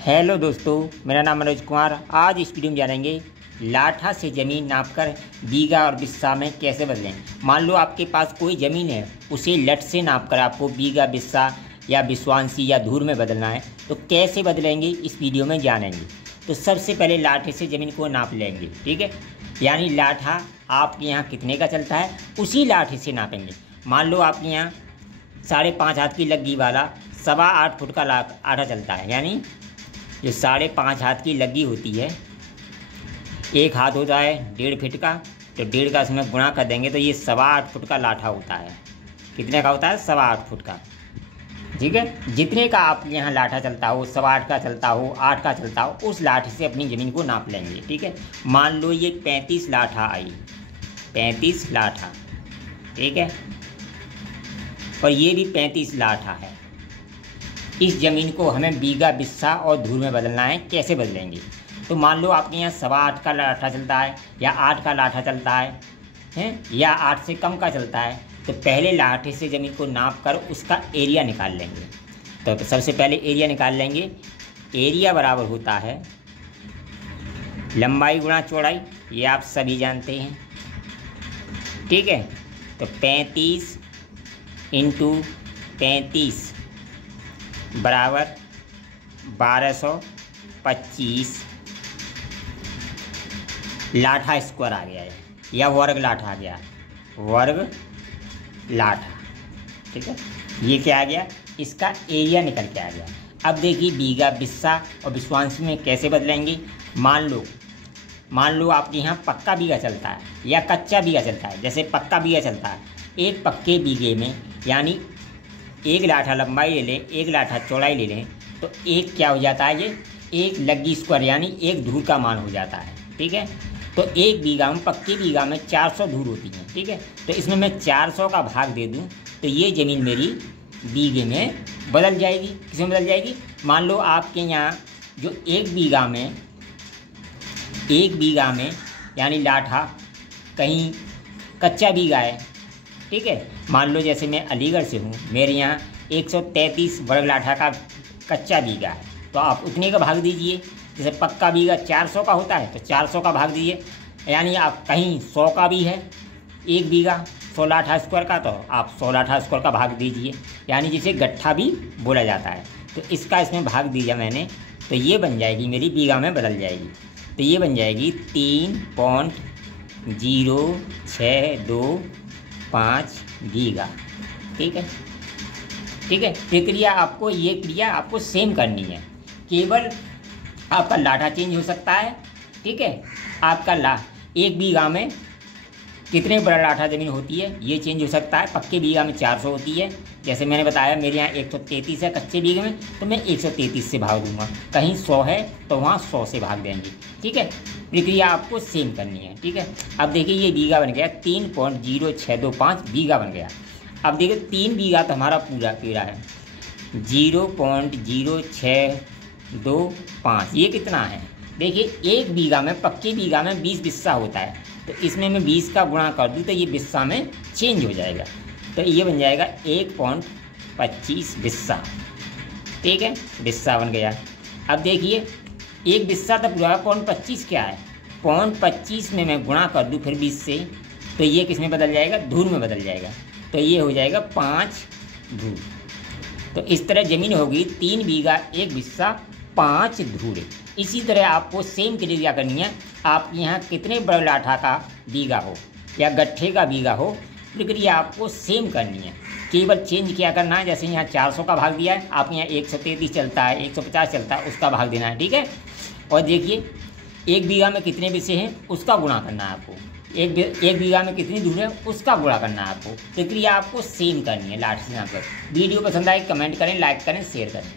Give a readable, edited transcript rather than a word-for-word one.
Hello दोस्तों, मेरा नाम मनोज कुमार। आज इस वीडियो में जानेंगे लाठा से ज़मीन नापकर बीघा और बिस्सा में कैसे बदलें। मान लो आपके पास कोई ज़मीन है, उसे लठ से नापकर आपको बीघा, बिस्सा या बिस्वांसी या धूर में बदलना है, तो कैसे बदलेंगे इस वीडियो में जानेंगे। तो सबसे पहले लाठे से ज़मीन को नाप लेंगे, ठीक है। यानी लाठा आपके यहाँ कितने का चलता है उसी लाठे से नापेंगे। मान लो आपके यहाँ 5.5 हाथ की लग्गी वाला 8.25 फुट का आटा चलता है, यानी जो 5.5 हाथ की लग्गी होती है, एक हाथ होता है 1.5 फीट का, तो 1.5 का इसमें गुणा कर देंगे तो ये 8.25 फुट का लाठा होता है। कितने का होता है? 8.25 फुट का, ठीक है। जितने का आप यहाँ लाठा चलता हो, 8.25 का चलता हो, 8 का चलता हो, उस लाठे से अपनी ज़मीन को नाप लेंगे, ठीक है। मान लो ये 35 लाठा आई, 35 लाठा, ठीक है, और ये भी 35 लाठा है। इस ज़मीन को हमें बीघा, बिस्सा और धूर में बदलना है। कैसे बदलेंगे? तो मान लो आपके यहाँ 8.25 का लाठा चलता है या 8 का लाठा चलता है या 8 से कम का चलता है, तो पहले लाठे से ज़मीन को नाप कर उसका एरिया निकाल लेंगे। तो सबसे पहले एरिया निकाल लेंगे। एरिया बराबर होता है लंबाई गुणा चौड़ाई, ये आप सभी जानते हैं, ठीक है। तो 35 इंटू 35 बराबर 1225 लाठा स्क्वायर आ गया है, या वर्ग लाठा आ गया, वर्ग लाठा, ठीक है। ये क्या आ गया? इसका एरिया निकल के आ गया। अब देखिए बीघा, बिस्सा और बिस्वांसी में कैसे बदलेंगे। मान लो आपके यहाँ पक्का बीघा चलता है या कच्चा बीघा चलता है। जैसे पक्का बीघा चलता है, एक पक्के बीघे में यानी 1 लाठा लंबाई ले लें, 1 लाठा चौड़ाई ले लें, तो एक क्या हो जाता है, ये 1 लग्गी स्क्वायर यानी 1 धूर का मान हो जाता है, ठीक है। तो 1 बीघा में, पक्के बीघा में 400 धूर होती हैं, ठीक है। तो इसमें मैं 400 का भाग दे दूं तो ये ज़मीन मेरी बीघे में बदल जाएगी। किसमें बदल जाएगी? मान लो आपके यहाँ जो 1 बीघा में यानी लाठा कहीं कच्चा बीघा है, ठीक है। मान लो जैसे मैं अलीगढ़ से हूँ, मेरे यहाँ 133 वर्ग लाठा का कच्चा बीघा है, तो आप उतने का भाग दीजिए। जैसे पक्का बीघा 400 का होता है तो 400 का भाग दीजिए। यानी आप कहीं 100 का भी है 1 बीघा, 100 लाठा स्क्वायर का, तो आप 100 लाठा स्क्वायर का भाग दीजिए, यानी जिसे गट्ठा भी बोला जाता है। तो इसका इसमें भाग दिया मैंने, तो ये बन जाएगी मेरी बीघा में बदल जाएगी। तो ये बन जाएगी 3.0625 बीघा, ठीक है, ठीक है। ये क्रिया आपको सेम करनी है, केवल आपका लाठा चेंज हो सकता है, ठीक है। आपका 1 बीघा में कितने बड़ा लाठा ज़मीन होती है ये चेंज हो सकता है। पक्के बीघा में 400 होती है, जैसे मैंने बताया मेरे यहाँ 133 है कच्चे बीघे में, तो मैं 133 से भाग दूंगा। कहीं 100 है तो वहाँ 100 से भाग देंगे, ठीक है। प्रक्रिया आपको सेम करनी है, ठीक है। अब देखिए ये बीघा बन गया, 3.0625 बीघा बन गया। अब देखिए 3 बीघा तो हमारा पूरा पेड़ा है, 0.0625 ये कितना है? देखिए 1 बीघा में, पक्के बीघा में 20 बिस्सा होता है, तो इसमें मैं 20 का गुणा कर दूँ तो ये बिस्सा में चेंज हो जाएगा, तो ये बन जाएगा 1.25 बिस्सा, ठीक है। बिस्सा बन गया। अब देखिए 1 बिस्सा तो पूरा 0.25 क्या है, 0.25 में मैं गुणा कर दूँ फिर 20 से, तो ये किस में बदल जाएगा? धूर में बदल जाएगा, तो ये हो जाएगा 5 धूर। तो इस तरह ज़मीन होगी 3 बीघा 1 बिस्सा 5 धूर। इसी तरह आपको सेम क्रिया करनी है। आप यहाँ कितने बड़े लाठा का बीघा हो या गट्ठे का बीघा हो, प्रक्रिया आपको सेम करनी है। केवल चेंज क्या करना है, जैसे यहाँ 400 का भाग दिया है, आप यहाँ 133 चलता है, 150 चलता है, उसका भाग देना है, ठीक है। और देखिए 1 बीघा में कितने बिस्से हैं उसका गुणा करना है आपको, एक बीघा में कितनी धूर है उसका गुणा करना है आपको। प्रक्रिया आपको सेम करनी है लाठ से नाप कर। वीडियो पसंद आए कमेंट करें, लाइक करें, शेयर करें।